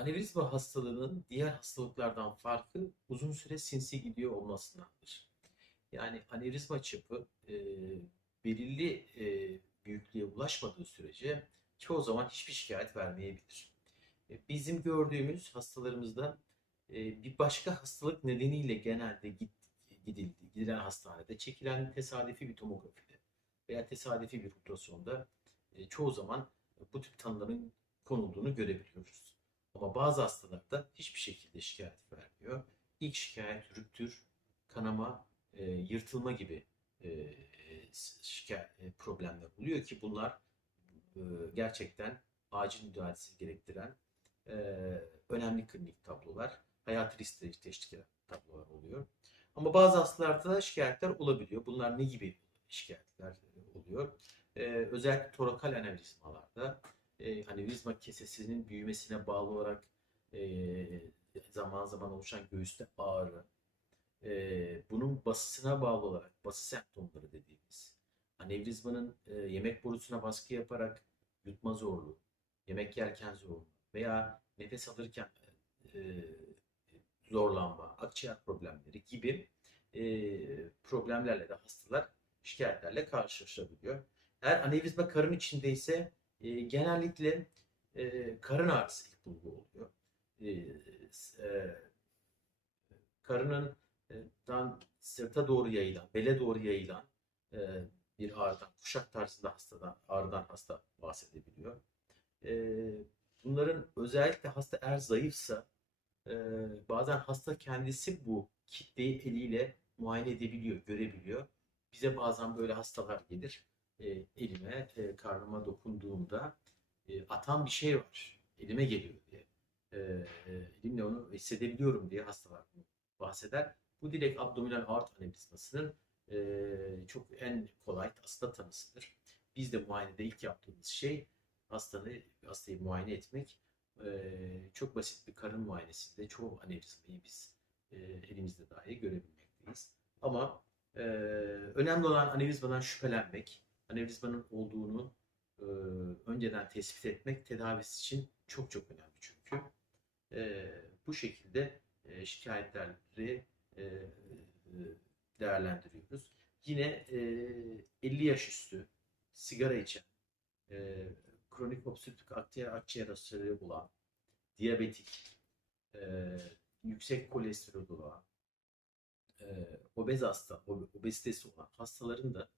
Anevrizma hastalığının diğer hastalıklardan farkı uzun süre sinsi gidiyor olmasındandır. Yani anevrizma çapı e, belirli e, büyüklüğe ulaşmadığı sürece çoğu zaman hiçbir şikayet vermeyebilir. E, bizim gördüğümüz hastalarımızda e, bir başka hastalık nedeniyle genelde git, gidildi, gidilen hastanede çekilen tesadüfi bir tomografide veya tesadüfi bir ultrasonda e, çoğu zaman bu tip tanıların konulduğunu görebiliyoruz. Ama bazı hastalarda hiçbir şekilde şikayet vermiyor. İlk şikayet rüptür, kanama, e, yırtılma gibi e, şikayet, e, problemler oluyor ki bunlar e, gerçekten acil müdahalesi gerektiren e, önemli klinik tablolar. Hayat riskleri teşkil eden tablolar oluyor. Ama bazı hastalarda da şikayetler olabiliyor. Bunlar ne gibi şikayetler oluyor? E, özellikle torakal anevrizmalarda e, anevrizma kesesinin büyümesine bağlı olarak e, zaman zaman oluşan göğüste ağrı, e, bunun basısına bağlı olarak bası semptomları dediğimiz, anevrizmanın e, yemek borusuna baskı yaparak yutma zorluğu, yemek yerken zorluğu veya nefes alırken e, zorlanma, akciğer problemleri gibi e, problemlerle de hastalar şikayetlerle karşılaşabiliyor. Eğer anevrizma karın içindeyse e, genellikle e, karın ağrısı ilk bulgu oluyor. E, e, karının e, dan sırta doğru yayılan, bele doğru yayılan e, bir ağrıdan, kuşak tarzında hastadan, ağrıdan hasta bahsedebiliyor. E, bunların özellikle hasta eğer zayıfsa e, bazen hasta kendisi bu kitleyi eliyle muayene edebiliyor, görebiliyor. Bize bazen böyle hastalar gelir. E, elime, e, karnıma dokunduğumda e, atan bir şey var. Elime geliyor diye. E, e, elimle onu hissedebiliyorum diye hastalar bahseder. Bu direkt abdominal aort anevrizmasının çok en kolay hasta tanısıdır. Biz de muayenede ilk yaptığımız şey hastanı, hastayı muayene etmek. Çok basit bir karın muayenesinde çoğu anevrizmayı biz e, elimizde dahi görebilmekteyiz. Ama önemli olan anevrizmadan şüphelenmek, anevrizmanın olduğunu e, önceden tespit etmek tedavisi için çok çok önemli çünkü. E, bu şekilde e, şikayetleri e, değerlendiriyoruz. Yine e, 50 yaş üstü sigara içen, e, kronik obstrüktif akciğer, akciğer hastalığı olan, diyabetik, e, yüksek kolesterol olan, e, obez hasta, obezitesi olan hastaların da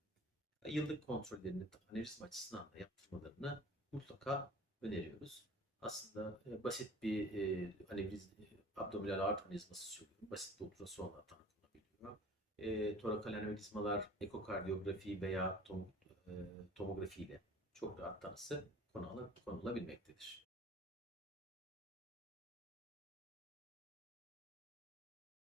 yıllık kontrollerini anevrizma açısından da yaptırmalarını mutlaka öneriyoruz. Aslında e, basit bir e, anevriz, e, abdominal aort anevrizması söylüyorum. Basit bir ultrasonla tanıtılabiliyor. E, torakal anevrizmalar ekokardiyografi veya tom, e, tomografi ile çok rahat tanısı konulabilmektedir.